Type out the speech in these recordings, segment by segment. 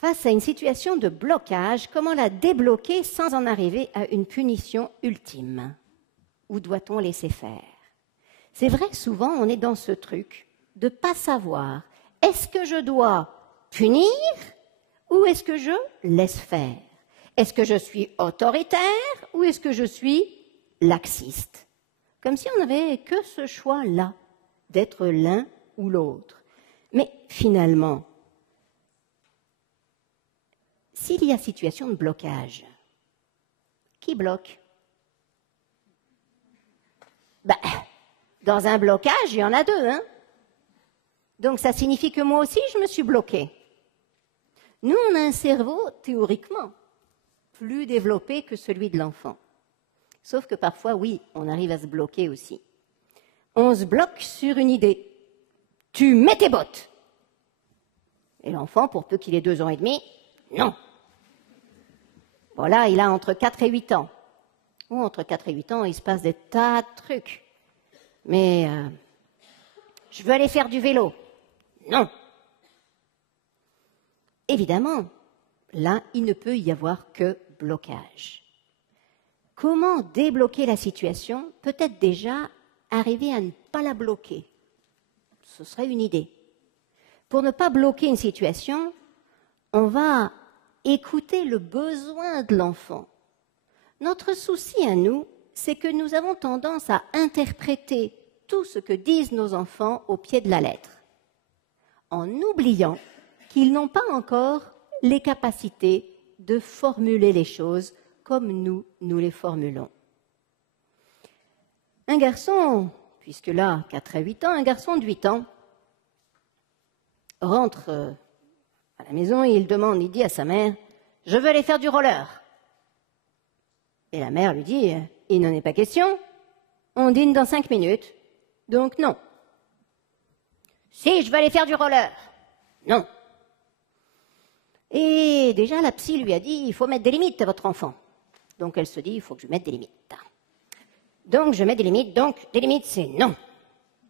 Face à une situation de blocage, comment la débloquer sans en arriver à une punition ultime? Où doit-on laisser faire? C'est vrai que souvent on est dans ce truc de ne pas savoir, est-ce que je dois punir ou est-ce que je laisse faire? Est-ce que je suis autoritaire ou est-ce que je suis laxiste? Comme si on n'avait que ce choix-là, d'être l'un ou l'autre. Mais finalement, s'il y a situation de blocage, qui bloque? Dans un blocage, il y en a deux, hein? Donc ça signifie que moi aussi, je me suis bloquée. Nous, on a un cerveau, théoriquement, plus développé que celui de l'enfant. Sauf que parfois, oui, on arrive à se bloquer aussi. On se bloque sur une idée. Tu mets tes bottes. Et l'enfant, pour peu qu'il ait 2 ans et demi, non. Voilà, il a entre 4 et 8 ans. Ou entre 4 et 8 ans, il se passe des tas de trucs. Mais je veux aller faire du vélo. Non. Évidemment, là, il ne peut y avoir que blocage. Comment débloquer la situation? Peut-être déjà arriver à ne pas la bloquer. Ce serait une idée. Pour ne pas bloquer une situation, on va écouter le besoin de l'enfant. Notre souci à nous, c'est que nous avons tendance à interpréter tout ce que disent nos enfants au pied de la lettre, en oubliant qu'ils n'ont pas encore les capacités de formuler les choses comme nous les formulons. Un garçon, puisque là, 4 à 8 ans, un garçon de 8 ans rentre à la maison et il dit à sa mère, « Je veux aller faire du roller ». Et la mère lui dit, « Il n'en est pas question, on dîne dans 5 minutes, donc non. »« Si, je veux aller faire du roller. »« Non. » Et déjà, la psy lui a dit, il faut mettre des limites à votre enfant. Donc elle se dit, il faut que je mette des limites. Donc je mets des limites, donc des limites c'est non.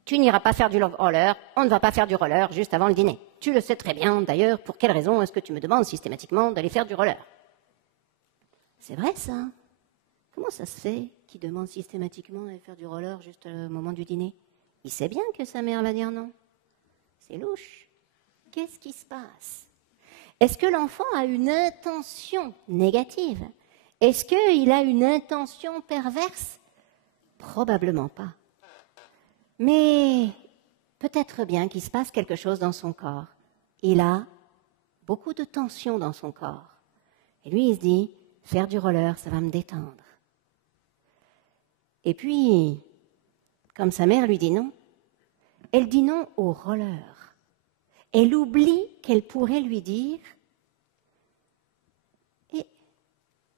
Tu n'iras pas faire du roller, on ne va pas faire du roller juste avant le dîner. Tu le sais très bien, d'ailleurs, pour quelle raison est-ce que tu me demandes systématiquement d'aller faire du roller? C'est vrai ça? Comment ça se fait qu'il demande systématiquement d'aller faire du roller juste au moment du dîner? Il sait bien que sa mère va dire non. C'est louche. Qu'est-ce qui se passe? Est-ce que l'enfant a une intention négative? Est-ce qu'il a une intention perverse? Probablement pas. Mais peut-être bien qu'il se passe quelque chose dans son corps. Il a beaucoup de tension dans son corps. Et lui, il se dit, faire du roller, ça va me détendre. Et puis, comme sa mère lui dit non, elle dit non au roller. Elle oublie qu'elle pourrait lui dire « Et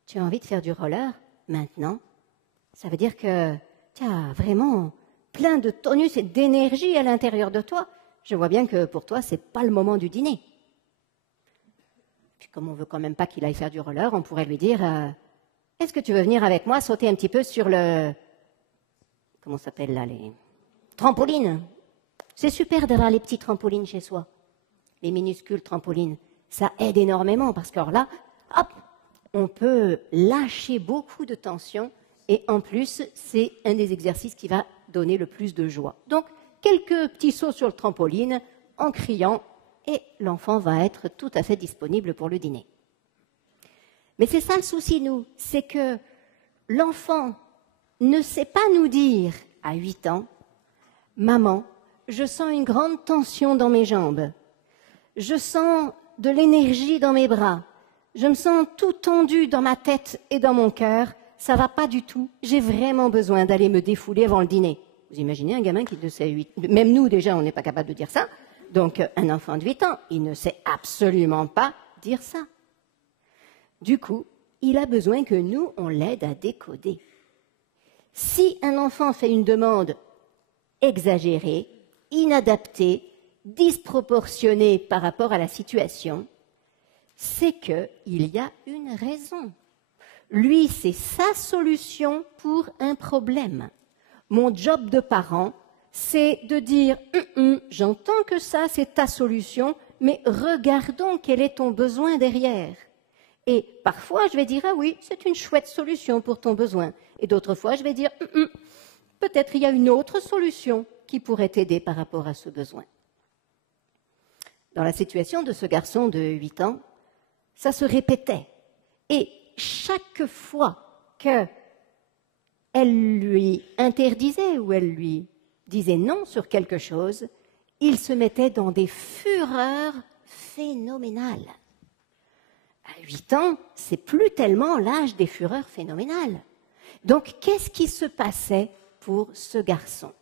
tu as envie de faire du roller maintenant ?» Ça veut dire que tu as vraiment plein de tonus et d'énergie à l'intérieur de toi. Je vois bien que pour toi, ce n'est pas le moment du dîner. Puis comme on ne veut quand même pas qu'il aille faire du roller, on pourrait lui dire « Est-ce que tu veux venir avec moi sauter un petit peu sur le... » Comment ça s'appelle là, les trampolines? C'est super d'avoir les petits trampolines chez soi. Les minuscules trampolines. Ça aide énormément parce que là, hop, on peut lâcher beaucoup de tension et en plus, c'est un des exercices qui va donner le plus de joie. Donc, quelques petits sauts sur le trampoline en criant et l'enfant va être tout à fait disponible pour le dîner. Mais c'est ça le souci, nous, c'est que l'enfant ne sait pas nous dire à 8 ans « Maman, je sens une grande tension dans mes jambes. Je sens de l'énergie dans mes bras. Je me sens tout tendu dans ma tête et dans mon cœur. Ça va pas du tout. J'ai vraiment besoin d'aller me défouler avant le dîner. » Vous imaginez un gamin qui ne sait 8... Même nous, déjà, on n'est pas capable de dire ça. Donc, un enfant de 8 ans, il ne sait absolument pas dire ça. Du coup, il a besoin que nous, on l'aide à décoder. Si un enfant fait une demande exagérée, inadaptée, disproportionnée par rapport à la situation, c'est qu'il y a une raison. Lui, c'est sa solution pour un problème. Mon job de parent, c'est de dire « J'entends que ça, c'est ta solution, mais regardons quel est ton besoin derrière. Et parfois, je vais dire, ah oui, c'est une chouette solution pour ton besoin. Et d'autres fois, je vais dire, peut-être il y a une autre solution qui pourrait t'aider par rapport à ce besoin. Dans la situation de ce garçon de 8 ans, ça se répétait. Et chaque fois qu'elle lui interdisait ou elle lui disait non sur quelque chose, il se mettait dans des fureurs phénoménales. À 8 ans, c'est plus tellement l'âge des fureurs phénoménales. Donc, qu'est-ce qui se passait pour ce garçon?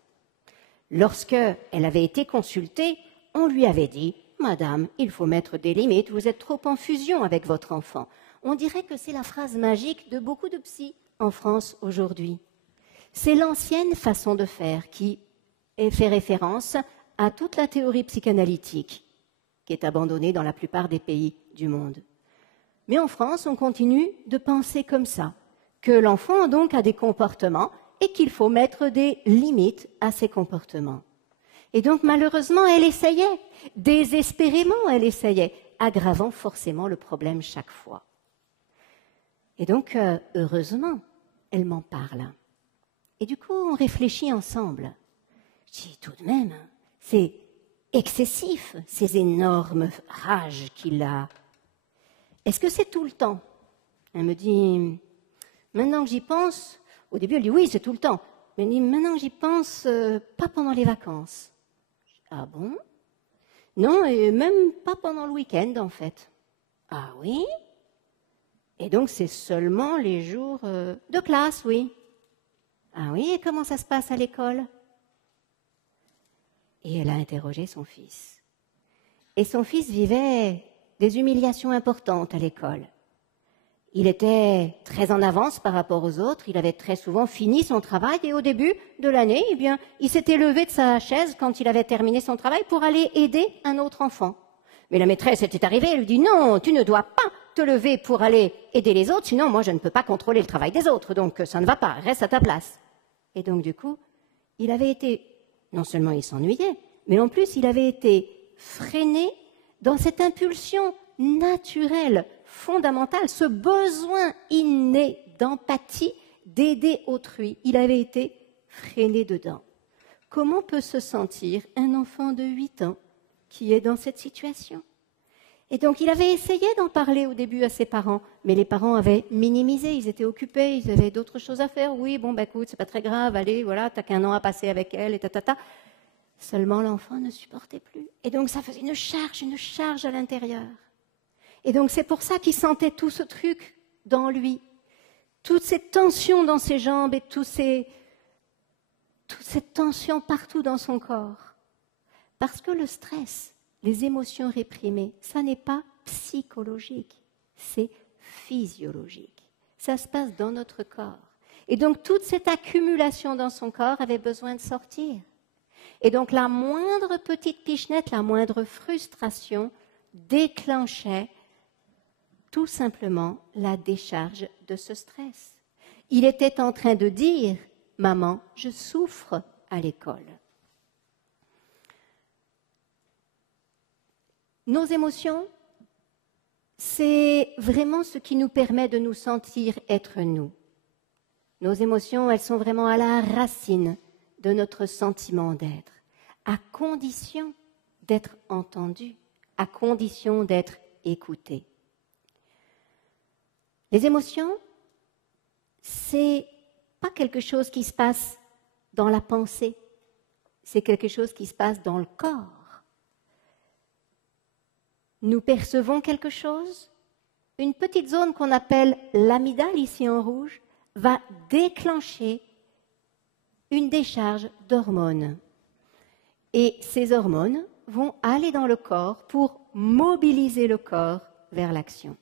Lorsqu'elle avait été consultée, on lui avait dit « Madame, il faut mettre des limites, vous êtes trop en fusion avec votre enfant ». On dirait que c'est la phrase magique de beaucoup de psys en France aujourd'hui. C'est l'ancienne façon de faire qui fait référence à toute la théorie psychanalytique qui est abandonnée dans la plupart des pays du monde. Mais en France, on continue de penser comme ça, que l'enfant donc a des comportements et qu'il faut mettre des limites à ces comportements. Et donc malheureusement, elle essayait, désespérément elle essayait, aggravant forcément le problème chaque fois. Et donc, heureusement, elle m'en parle. Et du coup, on réfléchit ensemble. Je dis, tout de même, c'est excessif, ces énormes rages qu'il a. Est-ce que c'est tout le temps? Elle me dit, maintenant que j'y pense, au début elle dit, oui, c'est tout le temps. Mais elle dit, maintenant que j'y pense, pas pendant les vacances. Je dis, ah bon? Non, et même pas pendant le week-end, en fait. Ah oui? Et donc, c'est seulement les jours de classe, oui. Ah oui, et comment ça se passe à l'école? Et elle a interrogé son fils. Et son fils vivait des humiliations importantes à l'école. Il était très en avance par rapport aux autres, il avait très souvent fini son travail et au début de l'année, eh bien, il s'était levé de sa chaise quand il avait terminé son travail pour aller aider un autre enfant. Mais la maîtresse était arrivée, elle lui dit « Non, tu ne dois pas te lever pour aller aider les autres, sinon moi je ne peux pas contrôler le travail des autres, donc ça ne va pas, reste à ta place. » Et donc du coup, il avait été, non seulement il s'ennuyait, mais en plus il avait été freiné dans cette impulsion naturelle, fondamentale, ce besoin inné d'empathie, d'aider autrui. Il avait été freiné dedans. Comment peut se sentir un enfant de 8 ans qui est dans cette situation? Et donc, il avait essayé d'en parler au début à ses parents, mais les parents avaient minimisé, ils étaient occupés, ils avaient d'autres choses à faire. Oui, bon, bah écoute, c'est pas très grave, allez, voilà, t'as qu'un an à passer avec elle, et ta. Seulement, l'enfant ne supportait plus. Et donc, ça faisait une charge à l'intérieur. Et donc, c'est pour ça qu'il sentait tout ce truc dans lui, toute cette tension dans ses jambes et toute cette tension partout dans son corps. Parce que le stress, les émotions réprimées, ça n'est pas psychologique, c'est physiologique. Ça se passe dans notre corps. Et donc, toute cette accumulation dans son corps avait besoin de sortir. Et donc, la moindre petite pichenette, la moindre frustration déclenchait tout simplement la décharge de ce stress. Il était en train de dire « Maman, je souffre à l'école ». Nos émotions, c'est vraiment ce qui nous permet de nous sentir être nous. Nos émotions, elles sont vraiment à la racine de notre sentiment d'être, à condition d'être entendu, à condition d'être écouté. Les émotions, c'est pas quelque chose qui se passe dans la pensée, c'est quelque chose qui se passe dans le corps. Nous percevons quelque chose, une petite zone qu'on appelle l'amygdale, ici en rouge, va déclencher une décharge d'hormones. Et ces hormones vont aller dans le corps pour mobiliser le corps vers l'action.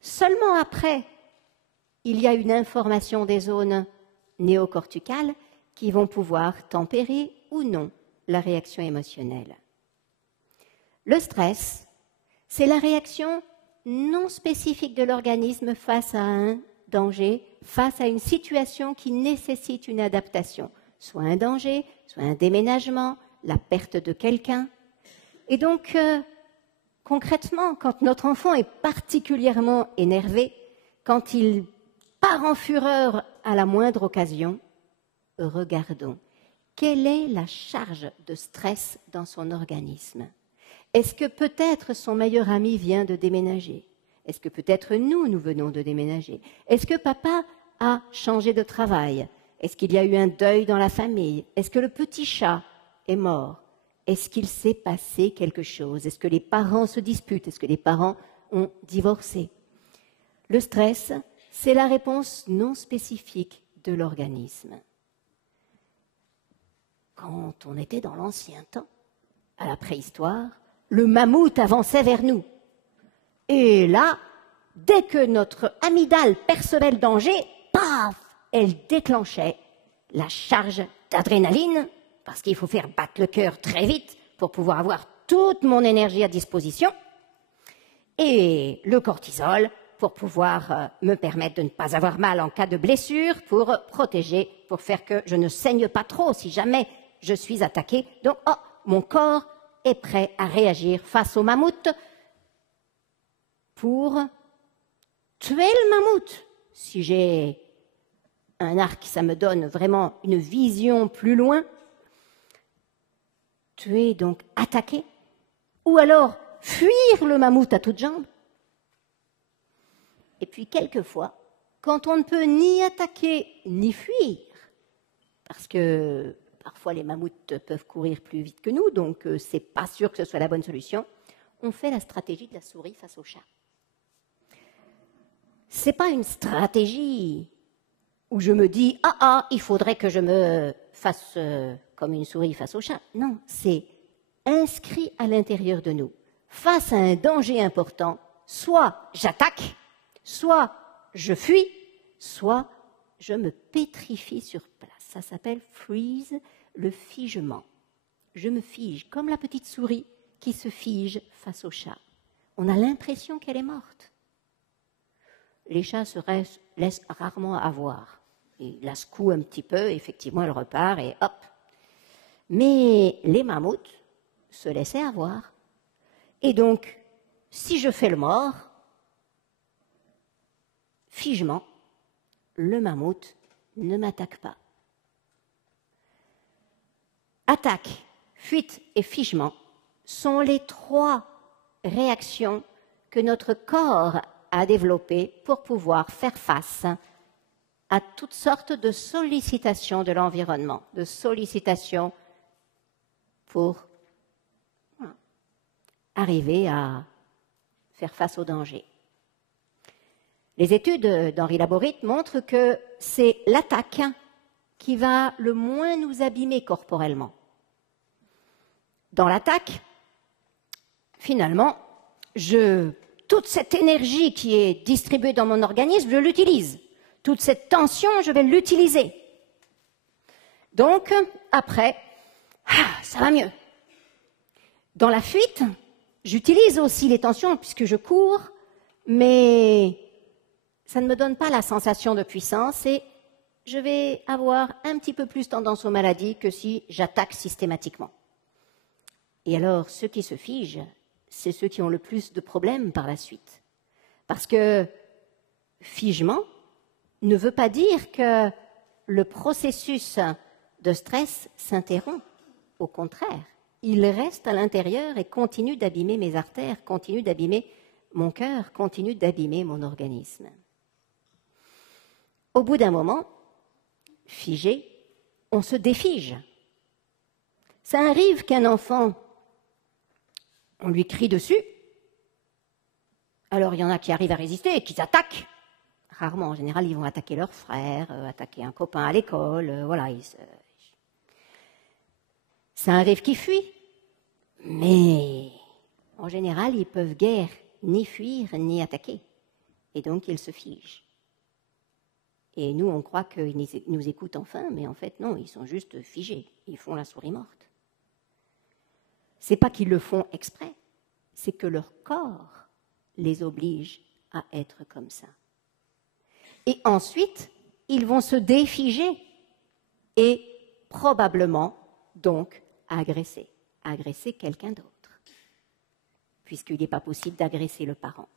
Seulement après, il y a une information des zones néocorticales qui vont pouvoir tempérer ou non la réaction émotionnelle. Le stress, c'est la réaction non spécifique de l'organisme face à un danger, face à une situation qui nécessite une adaptation, soit un danger, soit un déménagement, la perte de quelqu'un. Et donc, concrètement, quand notre enfant est particulièrement énervé, quand il part en fureur à la moindre occasion, regardons. Quelle est la charge de stress dans son organisme? Est-ce que peut-être son meilleur ami vient de déménager? Est-ce que peut-être nous venons de déménager? Est-ce que papa a changé de travail? Est-ce qu'il y a eu un deuil dans la famille? Est-ce que le petit chat est mort? Est-ce qu'il s'est passé quelque chose? Est-ce que les parents se disputent? Est-ce que les parents ont divorcé? Le stress, c'est la réponse non spécifique de l'organisme. Quand on était dans l'ancien temps, à la préhistoire, le mammouth avançait vers nous. Et là, dès que notre amygdale percevait le danger, paf, elle déclenchait la charge d'adrénaline, parce qu'il faut faire battre le cœur très vite pour pouvoir avoir toute mon énergie à disposition, et le cortisol pour pouvoir me permettre de ne pas avoir mal en cas de blessure, pour protéger, pour faire que je ne saigne pas trop si jamais je suis attaqué. Donc, mon corps est prêt à réagir face au mammouth pour tuer le mammouth. Si j'ai un arc, ça me donne vraiment une vision plus loin. Tuer, donc attaquer. Ou alors fuir le mammouth à toutes jambes. Et puis quelquefois, quand on ne peut ni attaquer ni fuir, parce que parfois les mammouths peuvent courir plus vite que nous, donc c'est pas sûr que ce soit la bonne solution, on fait la stratégie de la souris face au chat. C'est pas une stratégie où je me dis il faudrait que je me fasse comme une souris face au chat. Non, c'est inscrit à l'intérieur de nous. Face à un danger important, soit j'attaque, soit je fuis, soit je me pétrifie sur place. Ça s'appelle freeze, le figement. Je me fige, comme la petite souris qui se fige face au chat. On a l'impression qu'elle est morte. Les chats se laissent rarement avoir. Ils la secouent un petit peu, effectivement, elle repart et hop. Mais les mammouths se laissaient avoir. Et donc, si je fais le mort, figement, le mammouth ne m'attaque pas. Attaque, fuite et figement sont les 3 réactions que notre corps a développées pour pouvoir faire face à toutes sortes de sollicitations de l'environnement, de sollicitations pour arriver à faire face au danger. Les études d'Henri Laborit montrent que c'est l'attaque qui va le moins nous abîmer corporellement. Dans l'attaque, finalement, toute cette énergie qui est distribuée dans mon organisme, je l'utilise. Toute cette tension, je vais l'utiliser. Donc, après, ça va mieux. Dans la fuite, j'utilise aussi les tensions puisque je cours, mais ça ne me donne pas la sensation de puissance et je vais avoir un petit peu plus tendance aux maladies que si j'attaque systématiquement. Et alors, ceux qui se figent, c'est ceux qui ont le plus de problèmes par la suite. Parce que figement ne veut pas dire que le processus de stress s'interrompt. Au contraire, il reste à l'intérieur et continue d'abîmer mes artères, continue d'abîmer mon cœur, continue d'abîmer mon organisme. Au bout d'un moment, figé, on se défige. Ça arrive qu'un enfant, on lui crie dessus, alors il y en a qui arrivent à résister et qui attaquent. Rarement, en général, ils vont attaquer leur frère, attaquer un copain à l'école, voilà. Ça arrive qu'ils fuient, mais en général, ils peuvent guère ni fuir ni attaquer, et donc ils se figent. Et nous, on croit qu'ils nous écoutent enfin, mais en fait, non, ils sont juste figés. Ils font la souris morte. C'est pas qu'ils le font exprès, c'est que leur corps les oblige à être comme ça. Et ensuite, ils vont se défiger et probablement, donc, agresser quelqu'un d'autre. puisqu'il n'est pas possible d'agresser le parent.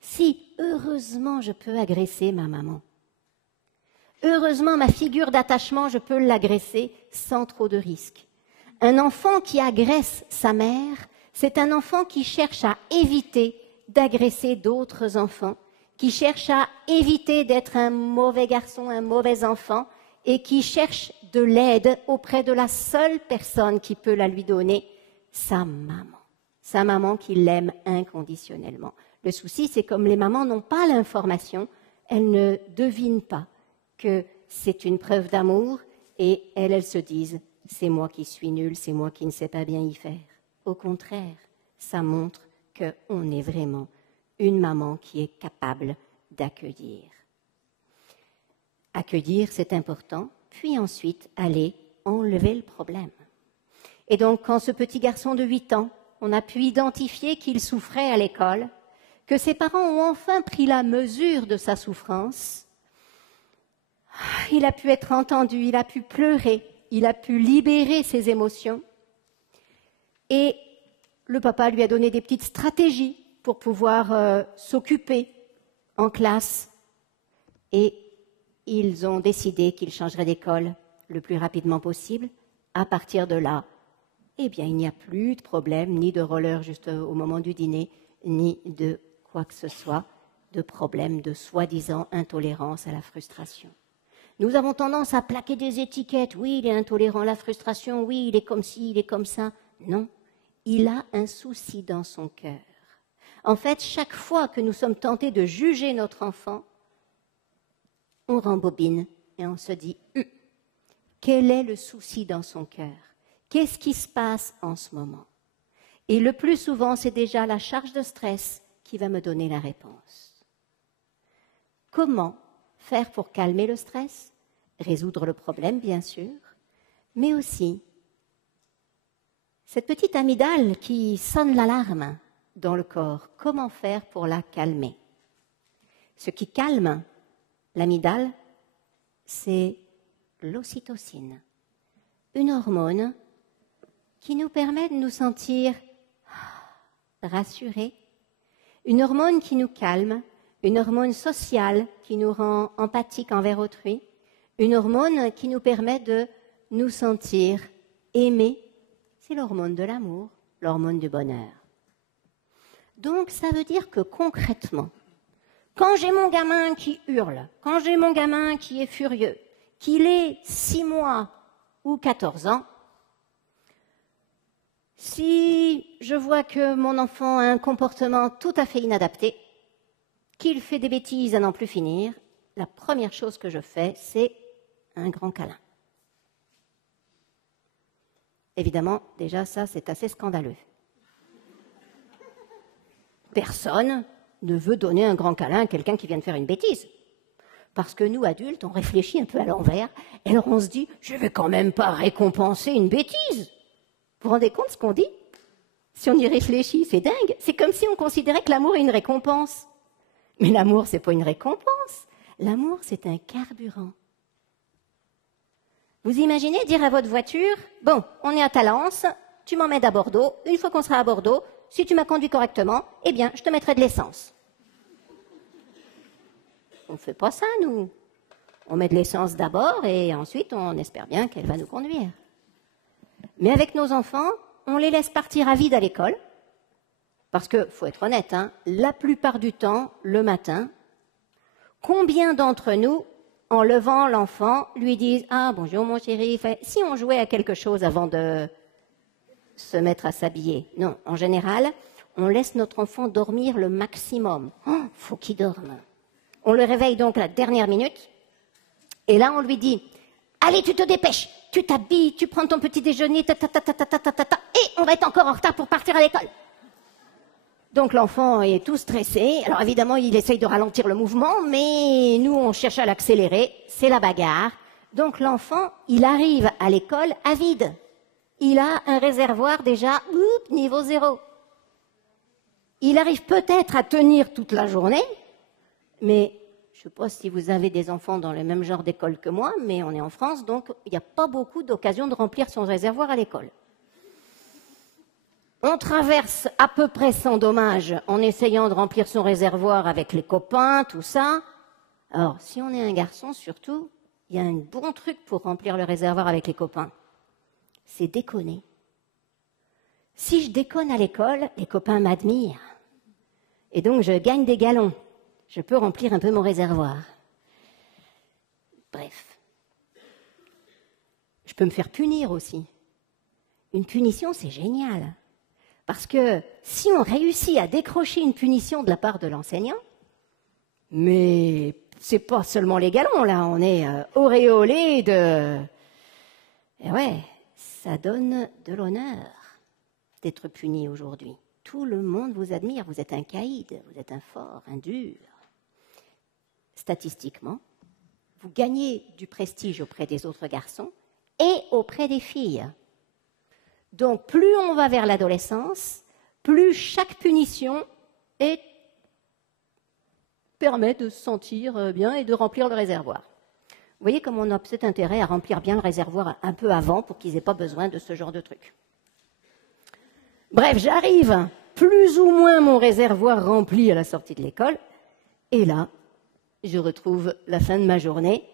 Si, heureusement, je peux agresser ma maman. Heureusement, ma figure d'attachement, je peux l'agresser sans trop de risques. Un enfant qui agresse sa mère, c'est un enfant qui cherche à éviter d'agresser d'autres enfants, qui cherche à éviter d'être un mauvais garçon, un mauvais enfant, et qui cherche de l'aide auprès de la seule personne qui peut la lui donner, sa maman qui l'aime inconditionnellement. Le souci, c'est comme les mamans n'ont pas l'information, elles ne devinent pas que c'est une preuve d'amour et elles se disent « c'est moi qui suis nulle, c'est moi qui ne sais pas bien y faire ». Au contraire, ça montre qu'on est vraiment une maman qui est capable d'accueillir. Accueillir, c'est important, puis ensuite aller enlever le problème. Et donc, quand ce petit garçon de 8 ans, on a pu identifier qu'il souffrait à l'école, que ses parents ont enfin pris la mesure de sa souffrance, il a pu être entendu, il a pu pleurer, il a pu libérer ses émotions, et le papa lui a donné des petites stratégies pour pouvoir s'occuper en classe, et ils ont décidé qu'ils changeraient d'école le plus rapidement possible. À partir de là, eh bien, il n'y a plus de problème, ni de roller juste au moment du dîner, ni de quoi que ce soit, de problème de soi-disant intolérance à la frustration. Nous avons tendance à plaquer des étiquettes. Oui, il est intolérant à la frustration. Oui, il est comme ci, il est comme ça. Non, il a un souci dans son cœur. En fait, chaque fois que nous sommes tentés de juger notre enfant, on rembobine et on se dit quel est le souci dans son cœur? Qu'est-ce qui se passe en ce moment? Et le plus souvent, c'est déjà la charge de stress qui va me donner la réponse. Comment faire pour calmer le stress? Résoudre le problème, bien sûr, mais aussi cette petite amygdale qui sonne l'alarme dans le corps. Comment faire pour la calmer? Ce qui calme l'amygdale, c'est l'ocytocine, une hormone qui nous permet de nous sentir rassurés, une hormone qui nous calme, une hormone sociale qui nous rend empathiques envers autrui, une hormone qui nous permet de nous sentir aimés. C'est l'hormone de l'amour, l'hormone du bonheur. Donc ça veut dire que concrètement, quand j'ai mon gamin qui hurle, quand j'ai mon gamin qui est furieux, qu'il ait 6 mois ou 14 ans, si je vois que mon enfant a un comportement tout à fait inadapté, qu'il fait des bêtises à n'en plus finir, la première chose que je fais, c'est un grand câlin. Évidemment, déjà ça, c'est assez scandaleux. Personne ne veut donner un grand câlin à quelqu'un qui vient de faire une bêtise. Parce que nous, adultes, on réfléchit un peu à l'envers, et alors on se dit, je ne vais quand même pas récompenser une bêtise. Vous vous rendez compte ce qu'on dit? Si on y réfléchit, c'est dingue. C'est comme si on considérait que l'amour est une récompense. Mais l'amour, ce n'est pas une récompense. L'amour, c'est un carburant. Vous imaginez dire à votre voiture, bon, on est à Talence, tu m'emmènes à Bordeaux, une fois qu'on sera à Bordeaux, si tu m'as conduit correctement, eh bien, je te mettrai de l'essence. On ne fait pas ça, nous. On met de l'essence d'abord et ensuite, on espère bien qu'elle va nous conduire. Mais avec nos enfants, on les laisse partir à vide à l'école, parce que, faut être honnête, la plupart du temps, le matin, combien d'entre nous, en levant l'enfant, lui disent « Ah, bonjour mon chéri », si on jouait à quelque chose avant de se mettre à s'habiller. Non, en général, on laisse notre enfant dormir le maximum. Oh, faut qu'il dorme. On le réveille donc à la dernière minute, et là on lui dit « Allez, tu te dépêches, tu t'habilles, tu prends ton petit déjeuner, et on va être encore en retard pour partir à l'école. » Donc l'enfant est tout stressé. Alors évidemment, il essaye de ralentir le mouvement, mais nous, on cherche à l'accélérer. C'est la bagarre. Donc l'enfant, il arrive à l'école à vide. Il a un réservoir déjà niveau 0. Il arrive peut-être à tenir toute la journée, mais je ne sais pas si vous avez des enfants dans le même genre d'école que moi, mais on est en France, donc il n'y a pas beaucoup d'occasions de remplir son réservoir à l'école. On traverse à peu près sans dommage en essayant de remplir son réservoir avec les copains, tout ça. Alors, si on est un garçon, surtout, il y a un bon truc pour remplir le réservoir avec les copains. C'est déconner. Si je déconne à l'école, les copains m'admirent. Et donc, je gagne des galons. Je peux remplir un peu mon réservoir. Bref. Je peux me faire punir aussi. Une punition, c'est génial. Parce que si on réussit à décrocher une punition de la part de l'enseignant, mais c'est pas seulement les galons, là, on est auréolé de... Et ouais, ça donne de l'honneur d'être puni aujourd'hui. Tout le monde vous admire, vous êtes un caïd, vous êtes un fort, un dur. Statistiquement, vous gagnez du prestige auprès des autres garçons et auprès des filles. Donc, plus on va vers l'adolescence, plus chaque punition permet de se sentir bien et de remplir le réservoir. Vous voyez comme on a peut-être intérêt à remplir bien le réservoir un peu avant pour qu'ils n'aient pas besoin de ce genre de truc. Bref, j'arrive plus ou moins mon réservoir rempli à la sortie de l'école, et là, je retrouve la fin de ma journée.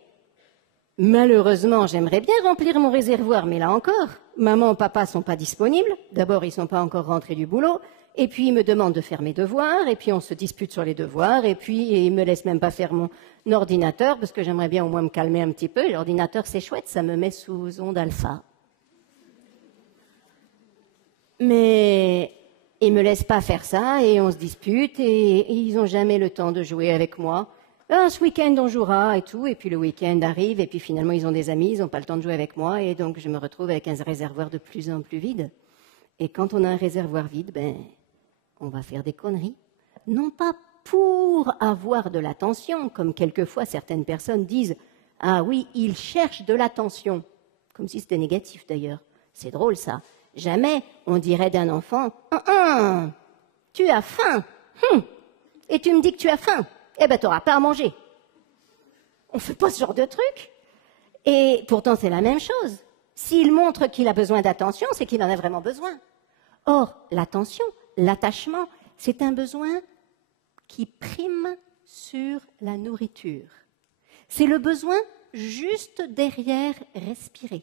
Malheureusement, j'aimerais bien remplir mon réservoir, mais là encore, maman et papa ne sont pas disponibles. D'abord, ils ne sont pas encore rentrés du boulot, et puis ils me demandent de faire mes devoirs, et puis on se dispute sur les devoirs, et puis ils ne me laissent même pas faire mon ordinateur, parce que j'aimerais bien au moins me calmer un petit peu. L'ordinateur, c'est chouette, ça me met sous onde alpha. Mais ils ne me laissent pas faire ça, et on se dispute, et ils n'ont jamais le temps de jouer avec moi. Ce week-end, on jouera et tout, et puis le week-end arrive, et puis finalement, ils ont des amis, ils n'ont pas le temps de jouer avec moi, et donc je me retrouve avec un réservoir de plus en plus vide. Et quand on a un réservoir vide, on va faire des conneries. Non pas pour avoir de l'attention, comme quelquefois certaines personnes disent « Ah oui, il cherche de l'attention », comme si c'était négatif d'ailleurs. C'est drôle ça. Jamais on dirait d'un enfant « Tu as faim et tu me dis que tu as faim ». Eh bien, tu n'auras pas à manger. On ne fait pas ce genre de truc. Et pourtant, c'est la même chose. S'il montre qu'il a besoin d'attention, c'est qu'il en a vraiment besoin. Or, l'attention, l'attachement, c'est un besoin qui prime sur la nourriture. C'est le besoin juste derrière respirer.